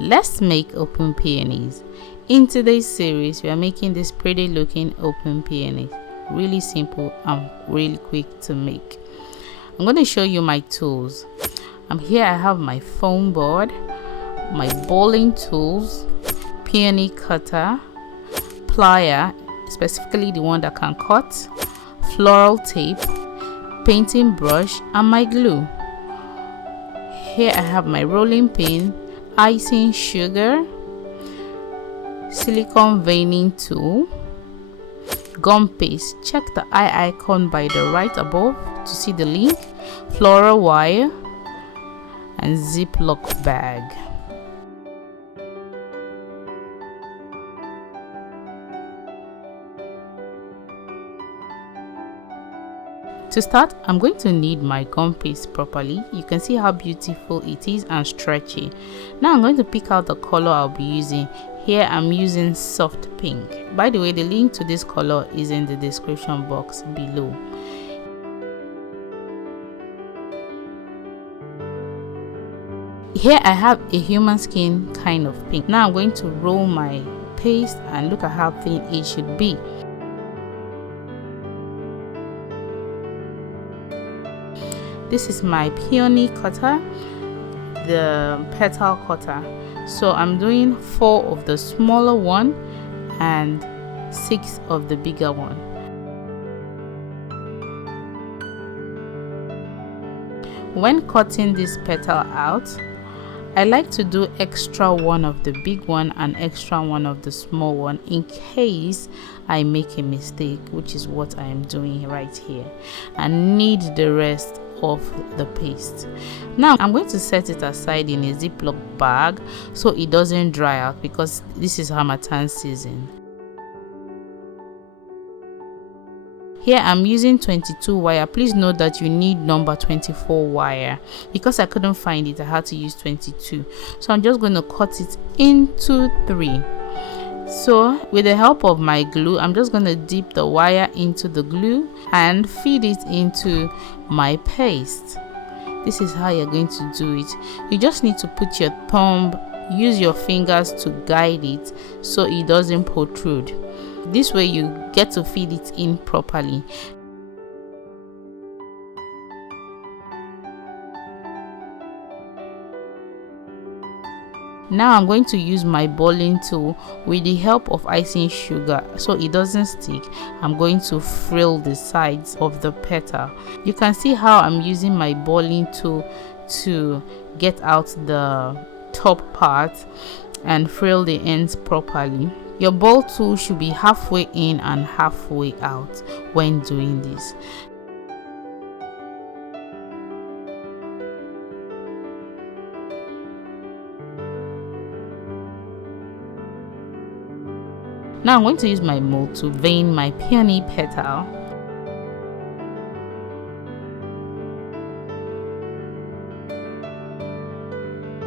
Let's make open peonies. In today's series, we are making this pretty looking open peonies. Really simple and really quick to make. I'm going to show you my tools. Here I have my foam board, my bowling tools, peony cutter, plier, specifically the one that can cut, floral tape, painting brush, and my glue. Here I have my rolling pin, icing sugar, silicone veining tool, gum paste. Check the eye icon by the right above to see the link, floral wire, and ziploc bag. To start, I'm going to knead my gum paste properly. You can see how beautiful it is and stretchy. Now I'm going to pick out the color I'll be using. Here I'm using soft pink. By the way, the link to this color is in the description box below. Here I have a human skin kind of pink. Now I'm going to roll my paste and look at how thin it should be. This is my peony cutter, the petal cutter. So I'm doing 4 of the smaller one and 6 of the bigger one. When cutting this petal out, I like to do extra one of the big one and extra one of the small one in case I make a mistake, which is what I am doing right here, and knead the rest of the paste. Now I'm going to set it aside in a ziploc bag so it doesn't dry out, because this is Harmattan season. Here I'm using 22 wire. Please note that you need number 24 wire. Because I couldn't find it, I had to use 22. So I'm just going to cut it into 3. So with the help of my glue, I'm just going to dip the wire into the glue and feed it into my paste. This is how you're going to do it. You just need to put your thumb, use your fingers to guide it so it doesn't protrude. This way you get to feed it in properly. Now I'm going to use my bowling tool with the help of icing sugar so it doesn't stick. I'm going to frill the sides of the petal. You can see how I'm using my bowling tool to get out the top part and frill the ends properly. Your bowl tool should be halfway in and halfway out when doing this. Now I'm going to use my mold to vein my peony petal.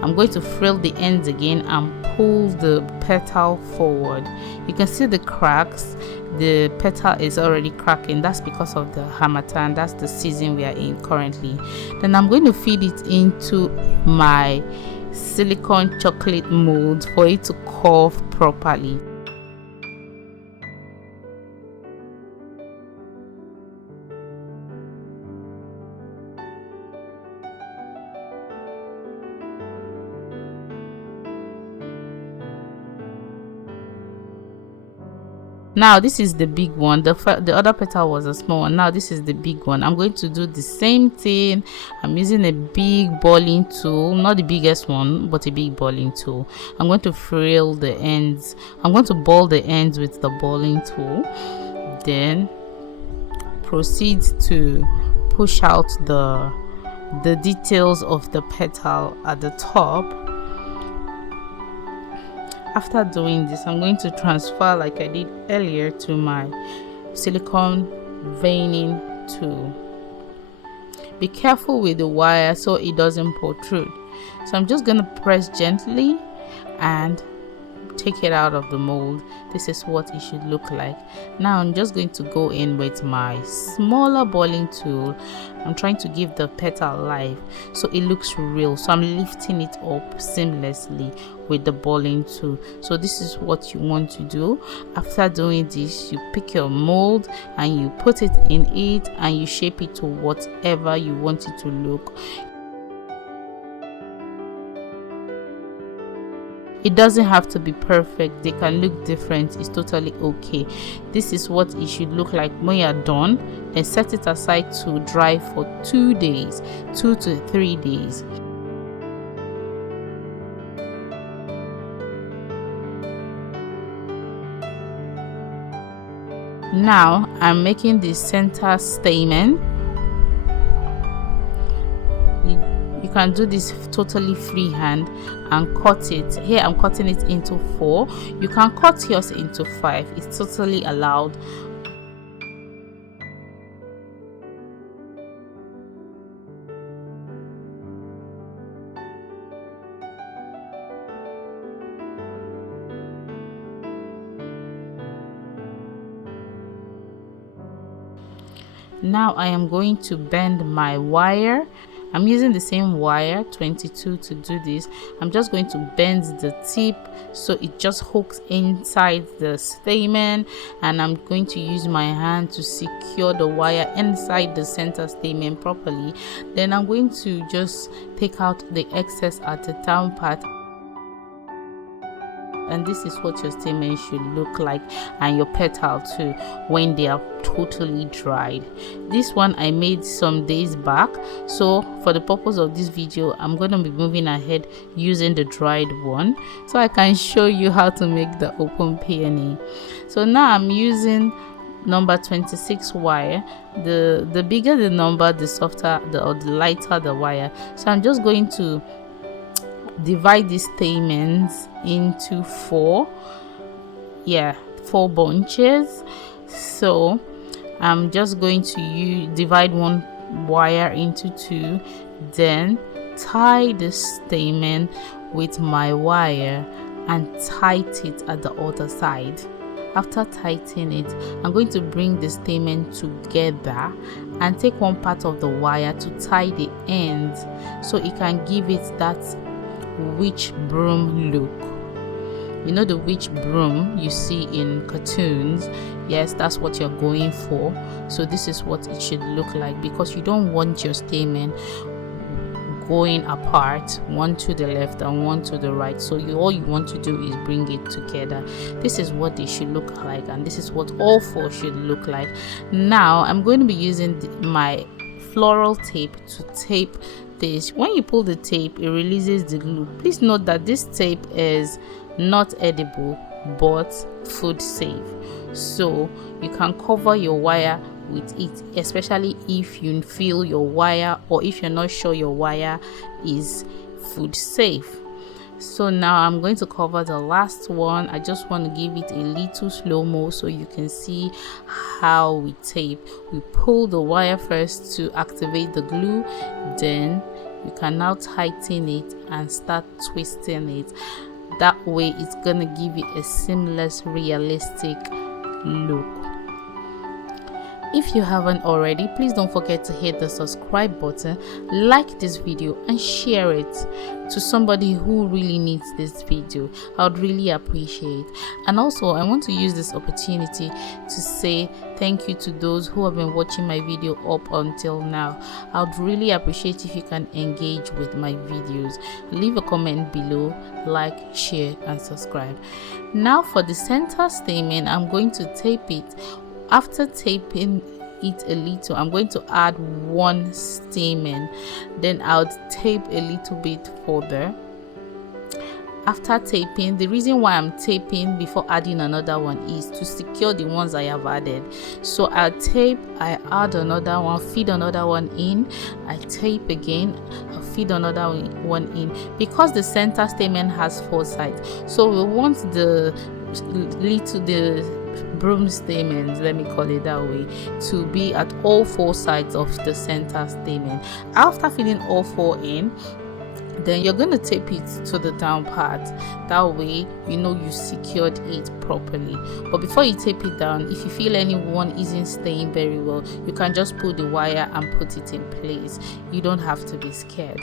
I'm going to frill the ends again and pull the petal forward. You can see the cracks. The petal is already cracking. That's because of the Harmattan. That's the season we are in currently. Then I'm going to feed it into my silicone chocolate mold for it to curve properly. Now this is the big one. The other petal was a small one. Now this is the big one. I'm going to do the same thing. I'm using a big bowling tool, not the biggest one, but a big bowling tool. I'm going to frill the ends. I'm going to ball the ends with the bowling tool. Then proceed to push out the details of the petal at the top. After doing this, I'm going to transfer, like I did earlier, to my silicone veining tool. Be careful with the wire so it doesn't protrude. So I'm just going to press gently and take it out of the mold, this is what it should look like. Now I'm just going to go in with my smaller balling tool. I'm trying to give the petal life so it looks real, so I'm lifting it up seamlessly with the balling tool. So this is what you want to do. After doing this, you pick your mold and you put it in it and you shape it to whatever you want it to look. It doesn't have to be perfect, they can look different, it's totally okay. This is what it should look like when you're done. Then set it aside to dry for 2 days, 2 to 3 days. Now I'm making the center stamen. You can do this totally freehand and cut it. Here I'm cutting it into 4. You can cut yours into 5. It's totally allowed. Now I am going to bend my wire. I'm using the same wire 22 to do this. I'm just going to bend the tip so it just hooks inside the stamen, and I'm going to use my hand to secure the wire inside the center stamen properly. Then I'm going to just take out the excess at the down part. And this is what your stamen should look like, and your petal too, when they are totally dried. This one I made some days back, so for the purpose of this video I'm going to be moving ahead using the dried one so I can show you how to make the open peony. So now I'm using number 26 wire. The bigger the number, the softer or the lighter the wire. So I'm just going to divide these stamens into 4 bunches. So I'm just going to divide one wire into 2, then tie the stamen with my wire and tight it at the other side. After tightening it, I'm going to bring the stamen together and take one part of the wire to tie the ends so it can give it that witch broom look. You know the witch broom you see in cartoons? Yes, that's what you're going for. So this is what it should look like, because you don't want your stamen going apart, one to the left and one to the right. So all you want to do is bring it together. This is what they should look like, and this is what all 4 should look like. Now I'm going to be using my floral tape to tape this. When you pull the tape, it releases the glue. Please note that this tape is not edible but food safe, so you can cover your wire with it, especially if you feel your wire, or if you're not sure your wire is food safe. So now I'm going to cover the last one. I just want to give it a little slow-mo so you can see how we tape. We pull the wire first to activate the glue, then you can now tighten it and start twisting it. That way it's gonna give you a seamless, realistic look. If you haven't already, please don't forget to hit the subscribe button, like this video and share it to somebody who really needs this video. I would really appreciate. And also I want to use this opportunity to say thank you to those who have been watching my video up until now. I would really appreciate if you can engage with my videos. Leave a comment below, like, share and subscribe. Now for the center stamen, I'm going to tape it. After taping it a little, I'm going to add one stamen, then I'll tape a little bit further. After taping, the reason why I'm taping before adding another one is to secure the ones I have added. So I tape, I add another one, feed another one in, I tape again, I feed another one in, because the center stamen has 4 sides. So we want the broom stamens, let me call it that way, to be at all 4 sides of the center stamen. After filling all 4 in, Then you're going to tape it to the down part. That way you know you secured it properly. But before you tape it down, if you feel anyone isn't staying very well, you can just pull the wire and put it in place. You don't have to be scared.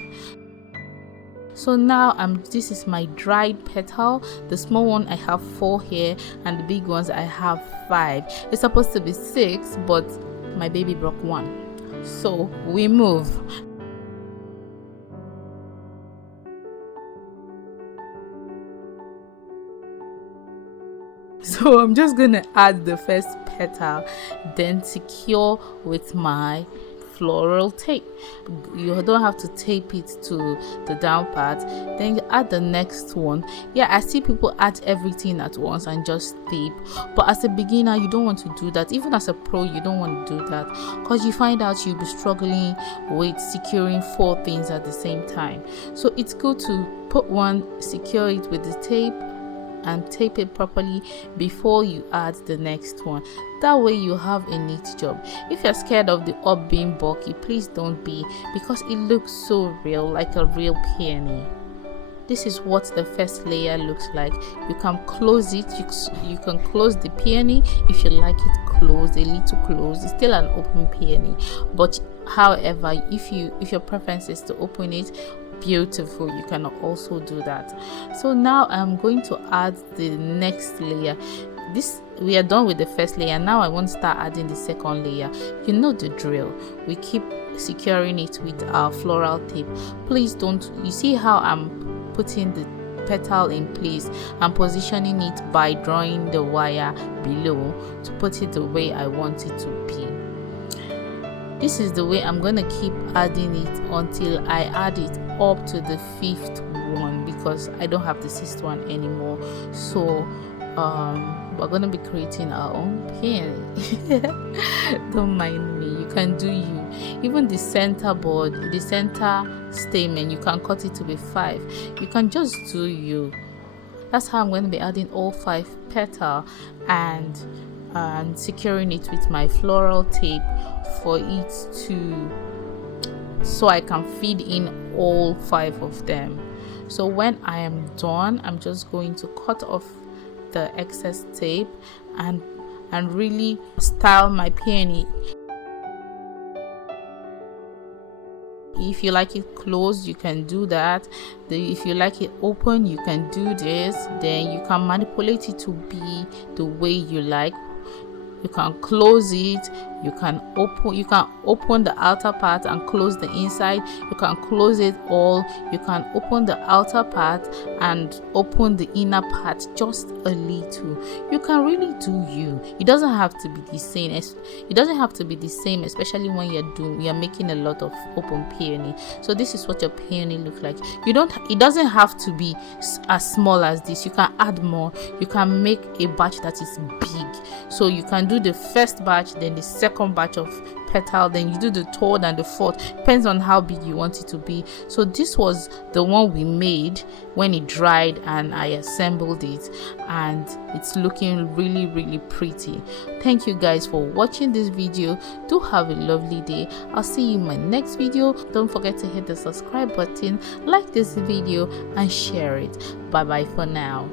So now this is my dried petal. The small one I have 4 here, and the big ones I have 5. It's supposed to be 6, but my baby broke 1, so we move. So I'm just gonna add the first petal, then secure with my floral tape. You don't have to tape it to the down part. Then you add the next one. Yeah, I see people add everything at once and just tape, but as a beginner you don't want to do that. Even as a pro, you don't want to do that, because you find out you'll be struggling with securing 4 things at the same time. So it's good to put one, secure it with the tape, and tape it properly before you add the next one. That way you have a neat job. If you're scared of the up being bulky, please don't be, because it looks so real, like a real peony. This is what the first layer looks like. You can close it. You can close the peony if you like it closed, a little closed. It's still an open peony, but however, if your preference is to open it, beautiful, you can also do that. So now I'm going to add the next layer. We are done with the first layer. Now I want to start adding the second layer. You know the drill. We keep securing it with our floral tape. Please don't, you see how I'm putting the petal in place and positioning it by drawing the wire below to put it the way I want it to be. This is the way I'm going to keep adding it until I add it up to the 5th one, because I don't have the 6th one anymore. So we're going to be creating our own peony. Don't mind me, you can do you. Even the center board, the center stamen, you can cut it to be 5. You can just do you. That's how I'm going to be adding all 5 petals and securing it with my floral tape for it to, so I can feed in all 5 of them. So when I am done, I'm just going to cut off the excess tape and really style my peony. If you like it closed, you can do that. If you like it open, you can do this. Then you can manipulate it to be the way you like. You can close it, you can open the outer part and close the inside. You can close it all. You can open the outer part and open the inner part just a little. You can really do you. It doesn't have to be the same. It doesn't have to be the same, especially when you're making a lot of open peony. So this is what your peony look like. It doesn't have to be as small as this. You can add more. You can make a batch that is big. So you can do the first batch, then the second batch of petal, then you do the 3rd and the 4th. Depends on how big you want it to be. So this was the one we made when it dried and I assembled it, and it's looking really, really pretty. Thank you guys for watching this video. Do have a lovely day. I'll see you in my next video. Don't forget to hit the subscribe button, like this video, and share it. Bye bye for now.